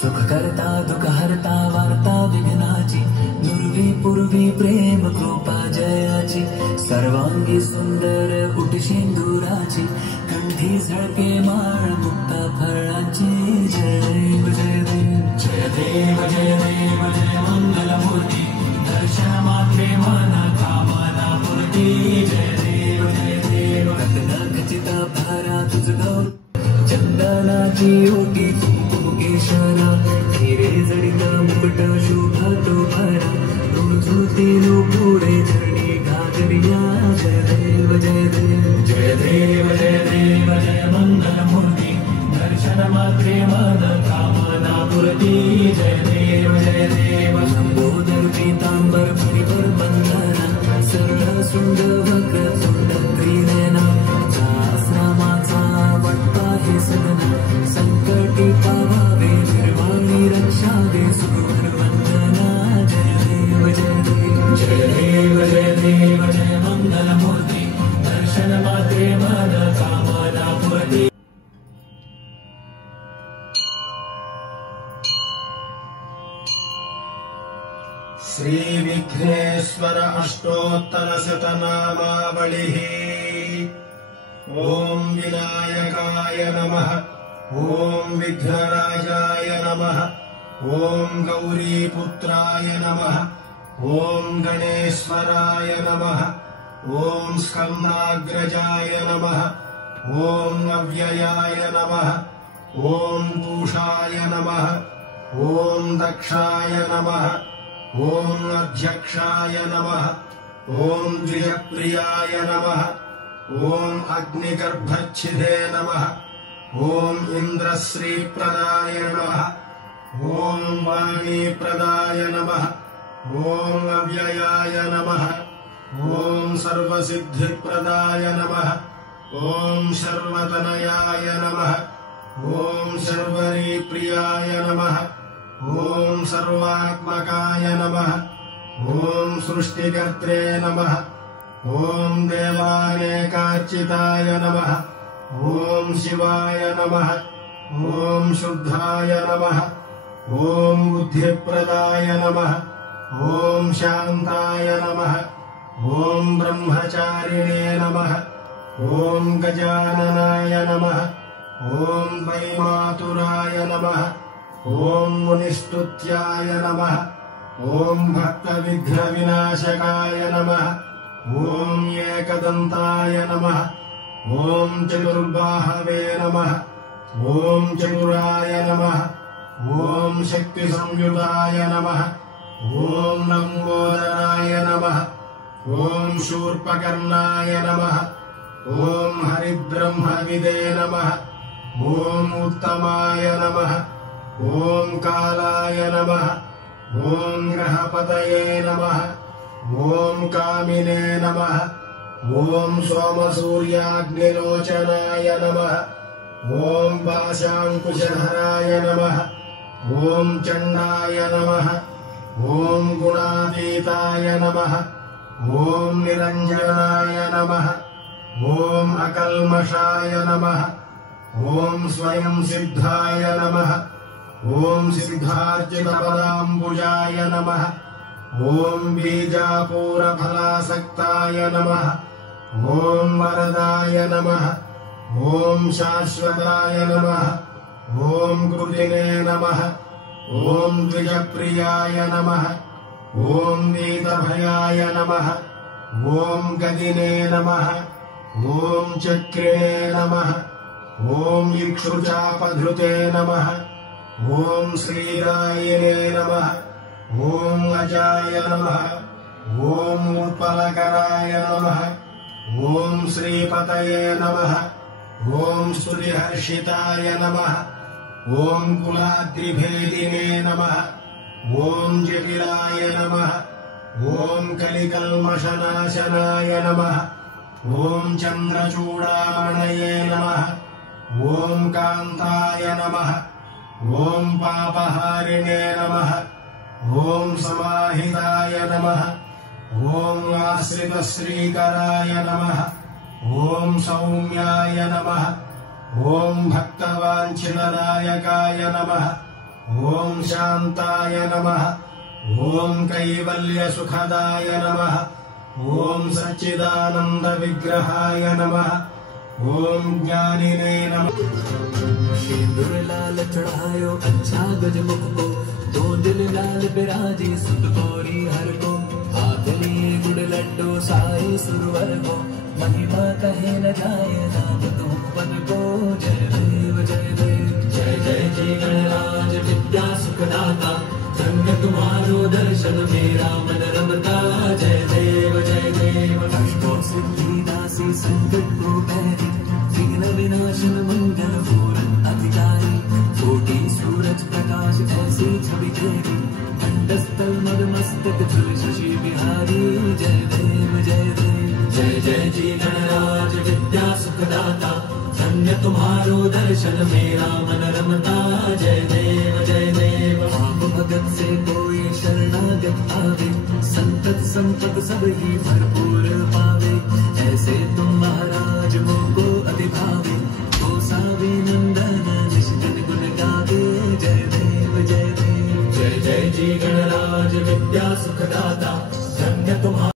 सुखकर्ता दुःखहर्ता वार्ता विघ्नाची नुरवी पूर्वी प्रेम कृपा जयाची सर्वांगी सुंदर उठ शेंदुराची कंठी झळके माळ मुक्ता फळाची जय देव जय देव जय देव जय देव जय मंगलमूर्ती दर्शन मात्रे मन कामना पूर्ती जय देव जय देव रत्न खचित भारा तुझ गौर चंदनाची ओटी केशरा हिरे जडित मुकुट शोभा तो भरा ऋणझुती पुढे झरणी घागरिया जय देव जय देव जय देव जय देव जय मंगलमूर्ती दर्शन मात्रे मन कामना पूर्ती जय देव जय देव लंबोदर पीतांबर परिवर बंधना सरळ सुंद वक्रतुंड त्रिनयना दास नामाचा वट्टा हे सदना संकटी पावावे निर्वाणी रक्षा दे सुर वंदना जय देव जय देव जय देव जय देव जय मंगलमूर्ती दर्शन मात्रे मन कामना पूर्ती श्री विघ्नेश्वर अष्टोत्तर शतनामावलिः ओम विनायकाय नमः ओम विघ्नराजाय नमः ओम गौरीपुत्राय नमः ओम गणेश्वराय नमः ओम स्कंदाग्रजाय नमः ओम अव्ययाय नमः ओम पूषाय नमः ओम दक्षाय नमः ओम अध्यक्षाय नमः ओम द्विजप्रियाय नमः ओम अग्निगर्भच्छिदे नमः ओम इंद्रश्रीप्रदाय नमः ओम वाणीप्रदाय नमः ओम अव्ययाय नमः ओम सर्वसिद्धिप्रदाय नमः ओम सर्वतनयाय नमः ओम सर्वरीप्रियाय नमः ओम सर्वात्मकाय नमः ओम सृष्टिकर्त्रे नमः ओम देवानेकार्चिताय नमः ओम शिवाय नमः ओम शुद्धाय नमः ओम बुद्धिप्रदाय नमः ओम शान्ताय नमः ओम ब्रह्मचारिणे नमः ओम गजाननाय नमः ओम वैमातुराय नमः ओम मुनिस्तुत्याय नमः ओम भक्तविघ्नविनाशकाय नमः ओम एकदन्ताय नमः ओम चतुर्बाहवे नमः ओम चतुराय नमः ओम शक्तिसंयुताय नमः ओम लंबोदराय नमः ओम शूर्पकर्णाय नमः ओम हरिब्रह्मविदे नमः ओम उत्तमाय नमः ओम कालाय नमः ओम ग्रहपतये नमः ओम कामिने नमः ओम सोमसूर्याग्निलोचनाय नमः ओम पाशाङ्कुशधराय नमः ओम चण्डाय नमः ओम गुणातीताय नमः ओम निरञ्जनाय नमः ओम अकल्मषाय नमः ओम स्वयं सिद्धाय नमः ओम सिद्धार्चितपदाम्बुजाय नमः ओम बीजापूरफलासक्ताय नमः ओम वरदाय नमः ओम शाश्वताय नमः ओम कृतिने नमः ओम द्विजप्रियाय नमः ओम नीतभयाय नमः ओम गदिने नमः ओम चक्रिणे नमः ओम इक्षुचापधृते नमः ओम श्रीरायिणे नमः ओम अजाय नमः ओम उत्पलकराय नमः ओम श्रीपतये नमः ओम स्तुतिहर्षिताय नमः ओम कुलाद्रिभेदिने नमः ओम जटिलाय नमः ओम कलिकल्मषनाशनाय नमः ओम चन्द्रचूडामणये नमः ओम कान्ताय नमः ओम पापहारिणे नमः ओम समाहिताय नमः ओम आश्रितश्रीकराय नमः ओम सौम्याय नमः ओम भक्तवाञ्छितदायकाय नमः ओम शांताय नमः। ओम कैवल्य सुखदाय नमः। ओम सच्चिदानंद विग्रहाय नमः। ओम ज्ञानिने नमः। सिंदूर लाल चढ़ायो अच्छा गजमुख को, दो दिल लाल बिराजी सुत गौरी हर को, हाथ लिए गुड़ लड्डू साए सुरवर को, महिमा कहे न जाए नाम तुम पद को। जय देव जय देव जय जय जी गणराज विद्या सुखदाता, धन्य तुम्हारो दर्शन मेरा मन रमता। जय देव जय देव अष्टो सिद्धि दासी संकट को पैरी, विघ्न विनाशन मंगल पूरन अधिकारी, कोटि सूरज प्रकाश ऐसी छवि तेरी, कंठस्थल मद मस्तक झुल शशि बिहारी। जय देव जय देव जय जय जी गणराज विद्या सुखदाता, धन्य तुम्हारो दर्शन मेरा मन रमता। जय देव जय देव आप भगत से कोई शरणागत आवे, संतत संपत सब ही भरपूर पावे, ऐसे तुम महाराज मोको अति भावे, तो सावे नंदन निष्ठन गुण गावे। जय देव जय देव जय जय जी गणराज विद्या सुखदाता, धन्य तुम्हारा